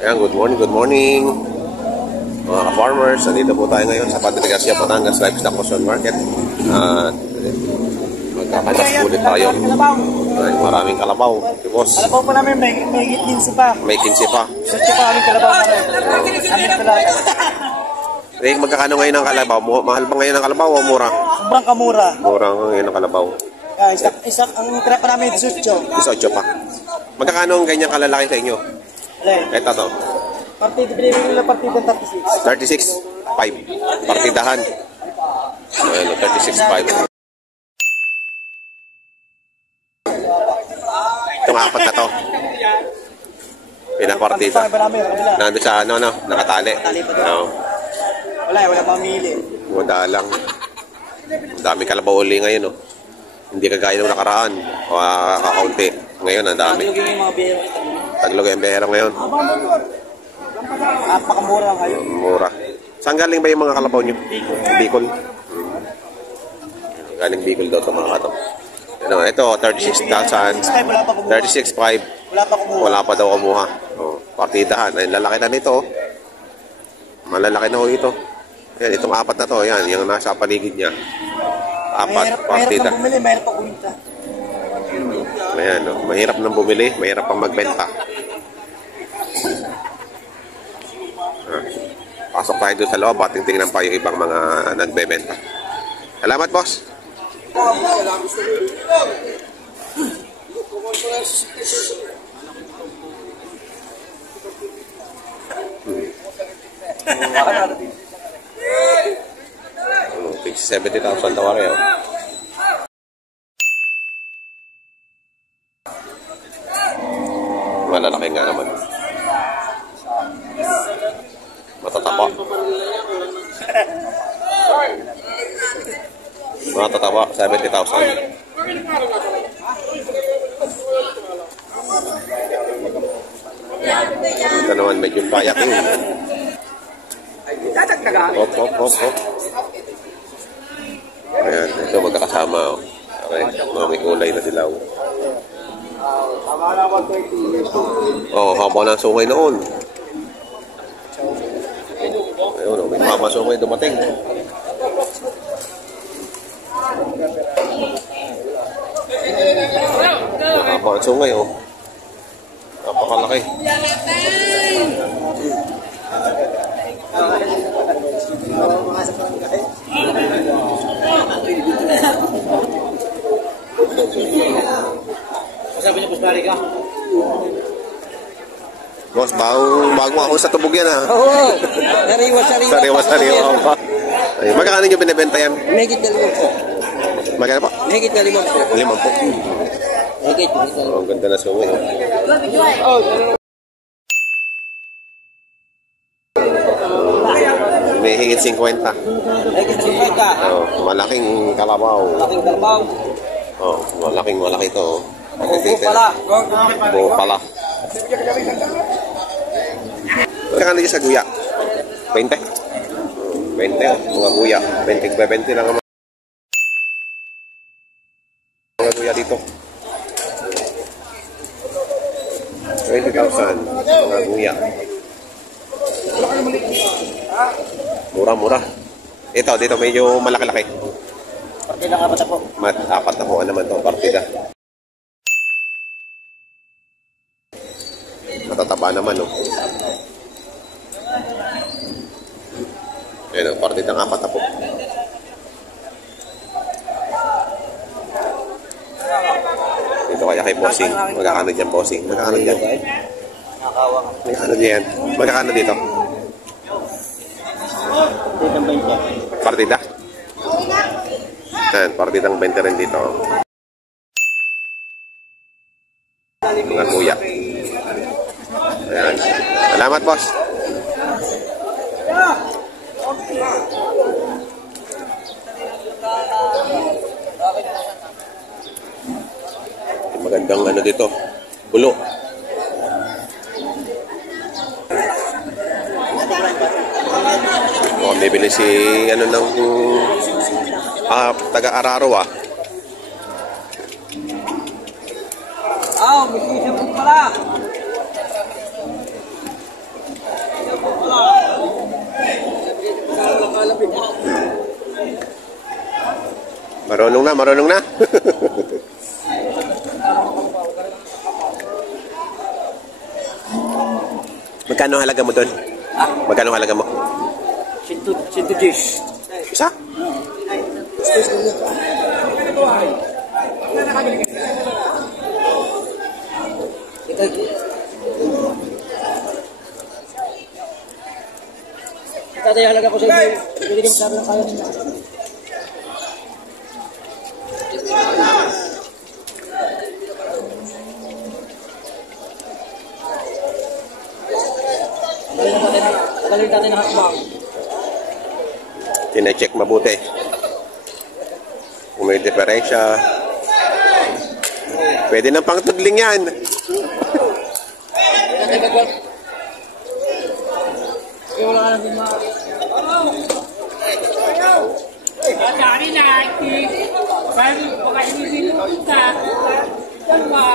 Ayan, good morning. Mga ka-farmers, nandito po tayo ngayon sa Padre Garcia, Batangas Livestock Auction Market. At magkakatas ulit tayo. Ay, maraming kalabaw. Boss. Kalabaw pa namin, may 15 pa. May 15 pa. Search pa kami kalabaw namin. Amin pala. Eh, magkakano ngayon ang kalabaw? Mahal ba ngayon ang kalabaw o mura? Sobrang kamura. Mura ngayon ang kalabaw. Ang tira pa namin, 18. 18 pa. Magkakano ang ganyang kalalaki sa inyo? Ito to. Partida, binibigyan nila partida 36. 36.5. Partidahan. Ayan, 36.5. Itong apat na to. Pinapartida. Nandun sa nakatali. Wala pamili. Madalang. Dami kalabaw uli ngayon, no? Hindi kagaya nung nakaraan. Kakaunti. Ngayon, ang dami. Taglog yung behera ngayon. Napakamura ngayon. Mura. Saan galing ba yung mga kalabaw nyo? Bicol. Galing Bicol daw ito mga kato. Ito, 36,000. 36,500. Wala pa daw kumuha. Partidahan. Ay, lalaki na nito. Malalaki na ho ito. Ayan, itong apat na to. Ayan, yung nasa paligid niya. Apat, partida. Mahirap nang bumili, mahirap pang kumita. Ayan, no? Mahirap nang bumili, mahirap pang magbenta. Pasok tayo doon sa loob at tingnan pa yung ibang mga nagbebenta. Salamat, boss. Tig 70,000 tawari, oh. Malalaki nga naman. Matataba. Matataba, 70,000. Ito naman medyo payaking. Hop. Ayan, ito magkakasama. Okay, may kulay na dilaw. Haba ng sungay noon. Ayun, may mamasungay dumating. Haba ng sungay, oh. Napakalaki. Sabi niyo, Pusbari ka? Boss, bago ako sa tubog yan, ha? Oo. Sariwa. Ay, magkano nyo binibenta yan? Mahigit na 5 po. Magkano po? Mahigit na 5 po. 5 po. Mahigit. Ang ganda na sungay, oh. May higit 50. Mahigit 50. Malaking kalabaw. Malaki ito. Buo pala. Magkano dito sa guya? 20? 20, mga guya. 20 lang ang mga guya dito. 20,000 mga guya. Mura. Ito, dito medyo malaki-laki. Partida ka ba po? Apat na po naman ito, partida. Matataba naman, no? Ayan, partida ng 4 na po. Dito kaya kay Bossing. Magkakano dyan, Bossing? Magkakano dyan? Magkakano dyan? Magkakano dito? Partida? Ayan, partidang 20 rin dito. Mga kuya. Ayan. Salamat, boss. Magandang ano dito. Bulo. Bibili si ano ng taga-Araro, ah. May sisip po pala. Marunong na, marunong na. Magkano halaga mo doon? Magkano halaga mo? 110. Isa? Ito yung halaga ko sa inyo. Bibigyan sabi ng kaya ninyo. Tagalin natin ang hakbang. Tine-check mabuti. Kung may diferensya. Pwede ng pangtudling yan. Wala ka lang din mga... Dari lagi, baru pakai ini kita, coba.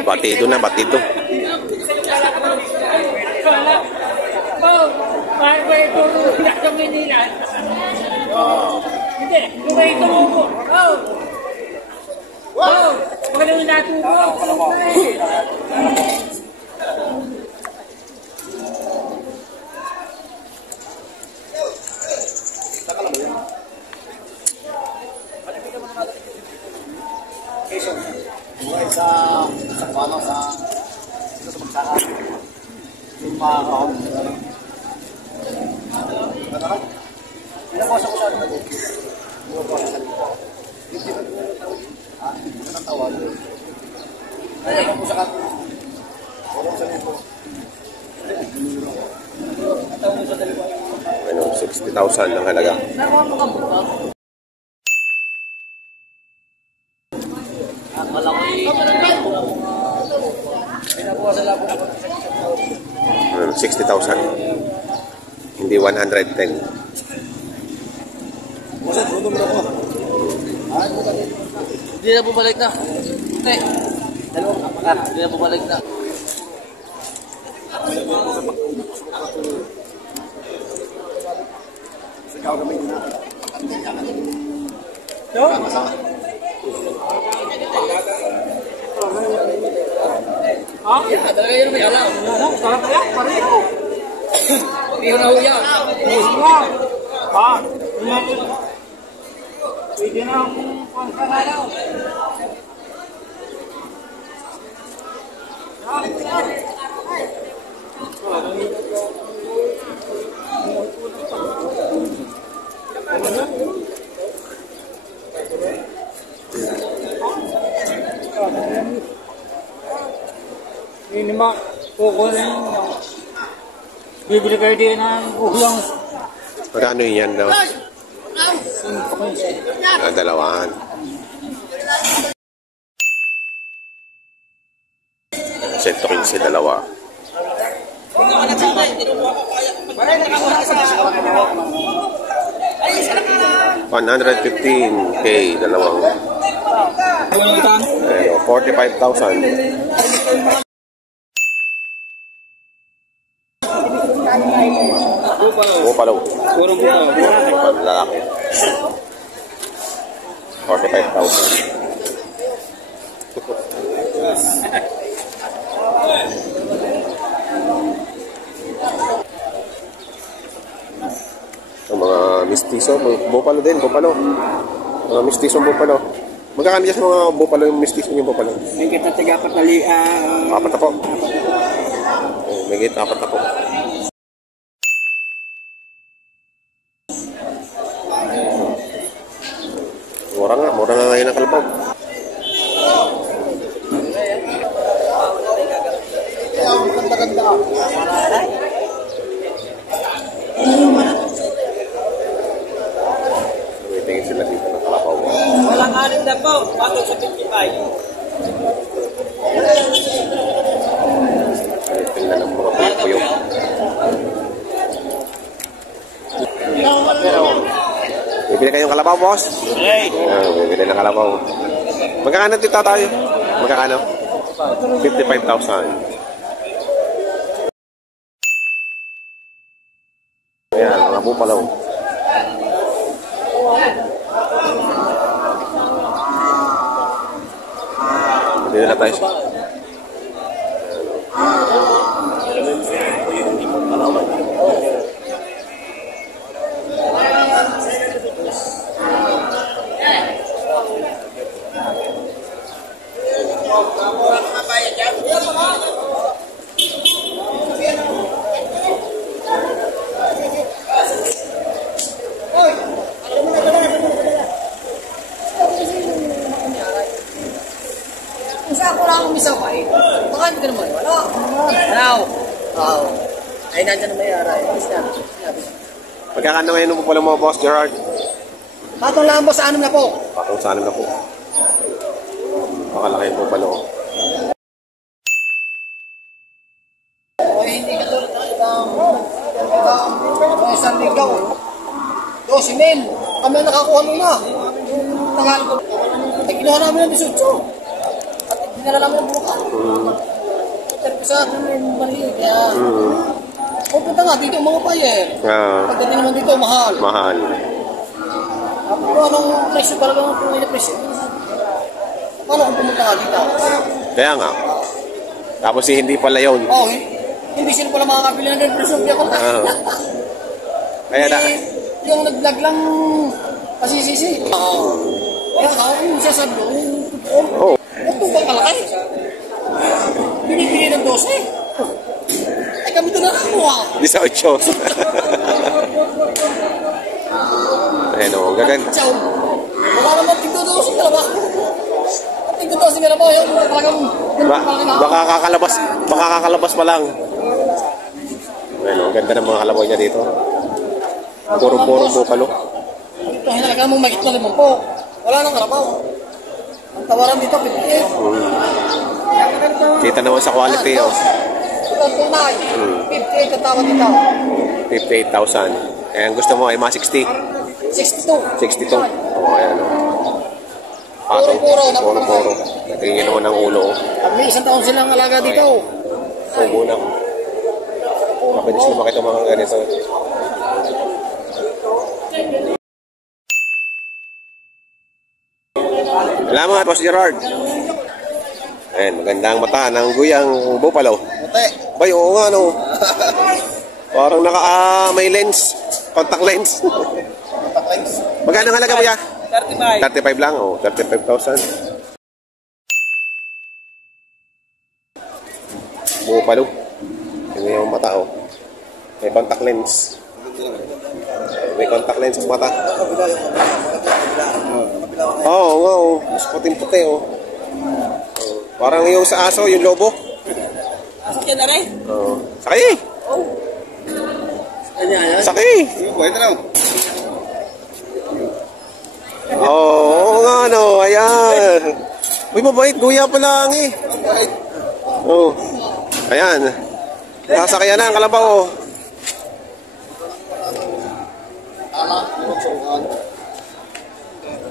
Batido na, batido. Oh, baru itu tidak keminilan. Hindi, cuma itu mo. Oh, oh, magaling na tubo. Sa kwano, sa magsaka. Yung mga kahon. Pinakuha ko sa ano. Pinakuha sa dito. Ito ng tawag. Pinakuha ko sa kato. Pinakuha sa dito. Ano, 60,000 ang halaga. Pinakuha sa labo. 60,000. Hindi 110. Hindi na bumalik na. Hindi. Dalawang apakat. Hindi na bumalik na. Talaga yun may alam. Pareho. Hindi na huya. Pwede na ang pangkaralaw. Ini mah pokoknya bibili kayo din ng ulang. Magkano yan daw? Dalawahan. Sento 15, dalawa. 115K, dalawang. Ayun, 45,000. Bupalo. Puro buka. Lalaki. 45,000. Ang mga mistiso, bupalo din, bupalo. Mga mistisong bupalo. Magkakano dyan sa mga bupalo yung mistiso yung bupalo? May kita tiga-apat na Apat na po. May git, apat na po. Mura nga ngayon ang kalabog. Tingin sila dito ng kalabaw. Walang anin na po. Patong sa 55. Tingnan ng mga puyok-puyok. Bibili kayong kalabaw, boss? Bibili ng kalabaw. Magkakano dito tayo? Magkakano? 55,000. Ayan, mga bupalaw. tayo. Kung saan ko lang umisaw ka eh, baka hindi ka naman wala. Ano? Oo. Ay, nandiyan na may aray. Sinabi. Magkakano ngayon mo pala mo, Boss Gerard? Patong lang po sa 6 na po. Patong sa anim na po. Makalaki po pala. Ay, hindi ka tulad ng ibang isang ligaw. 12 mil. Kami ang nakakuha mo na. Yung tangal ko. Ay, kinuha namin ng 18. At dinala namin ng buka. Pero sa akin may mali. Kaya, pupunta nga dito mga payer. Pagdating naman dito, mahal. Mahal. Kung anong presyo talagang kung may presyo. Paano kung pumunta nga dito? Kaya nga. Tapos hindi pala yun. Oo, hindi sila pala makakabili ng presyo. Kaya ko na. Kaya na. Yung nag-vlog lang pasisisi. Kaya ako yung sasabi ko, Oh. ito bang kalakay? Binibili ng 12. Ay kami doon nakakuha. 18. Ayan o, gaganda. Ciao. Wala naman tigdo 12 dalawa. Tigdo 12 meron mo yung talagang Makakakalabas pa lang. Ayan o, ganda ng mga kalabaw niya dito. Puro-puro bupalo. ito hinalaga mong magit na 5 po. Wala nang karabaw. Ang tawaran dito 58. Kita naman sa quality o. Ito tunay. 58 ang tawad dito. 58,000. Eh, ang gusto mo ay mga 60. 62. 62. O, ayan o. Puro-puro. Natingin naman ng ulo o. At may 1 taon silang alaga dito. Subo na. Mabilis na makita mga ganito. Salamat, Boss Gerard. Ayan, magandang mata ng guyang bupalo. Puti. Bay, oo nga, no. Parang may lens. Contact lens. Magkano ang halaga mo ya? 35. 35 lang, oh. 35,000. Bupalo. Tingnan yung mata, oh. May contact lens. May contact lens sa mata. Oo, nga, oh. Mas puting-puti, oh. Parang yung sa aso, yung lobo. Asok yan na rin? Oo. Sakay! Sakay! Pwede na. Oo nga, no. Ayan. Uy, mabait. Guya pa lang, eh. Oo. Ayan. Sasakyan na ang kalabaw, oh.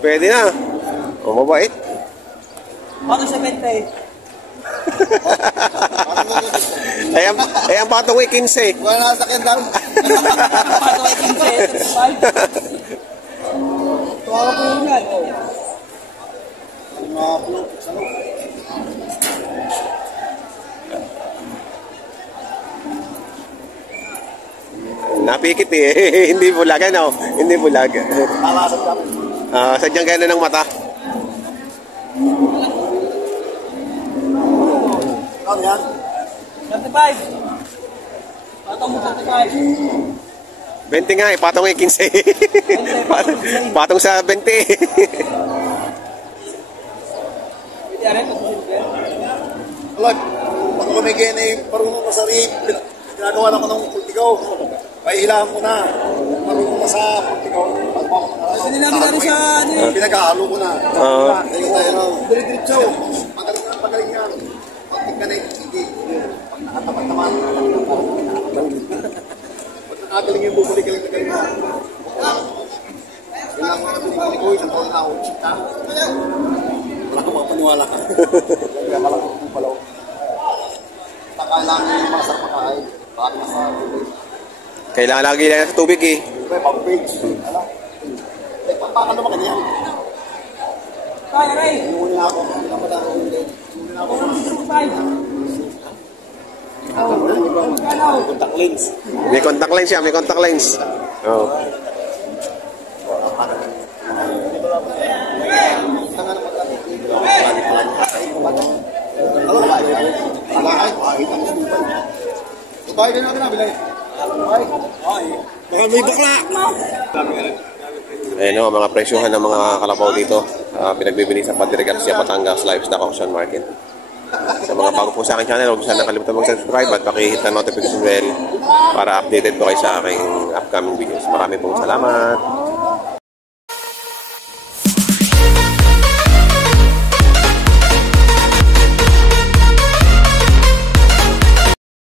Pwede na. O, mabait. Ano sa 20? Ayan, patong ay 15. Wala na sakyan lang. Pato ay 15. Tuwa ko yun yan. Napikit eh. Hindi bulag, ano? Hindi bulag. Sadyang gano'n ng mata. Ano yan? 35. Patong mo 35. 20 nga eh, patong ay 15. Patong sa 20. Alag, pag kumigay na yung marunong ka sa rip, ginagawa na ko ng pultigaw. Paihilahan ko na. Marunong ka sa pultigaw. Hindi namin natin siya. Pinag-ahalo ko na. Oo. Diretso. Pagaling nga. Pag ka na hindi. Pag nakatapat naman. Pag nakagaling yung bubuli-galing na galing na. Kailangan ko na bumili ko. Isang taon na ako. Chita. Wala akong mapaniwala. Kaya malang kung palaw. Nakalang yung mga sarapakain. Bakit nasa tubig. Kailangan lagi lang sa tubig eh. May pag-page. Alam. Nagpapakalo ba kanyan? Kaya, Ray. Nunguna ako. Pinamadaro ko ulit. Nunguna ako. Contact lens. May contact lens siya, may contact lens. Oh. Bahay din natin nabilay. Baka may bakla. Ayan o, mga presyuhan ng mga kalabaw dito. Pinagbibili sa Padre Garcia, Batangas Livestock Auction Market. Sa mga bago po sa aking channel, huwag sana nakalimutan mag-subscribe at pakihit na notification bell para updated po kayo sa aking upcoming videos. Maraming pong salamat.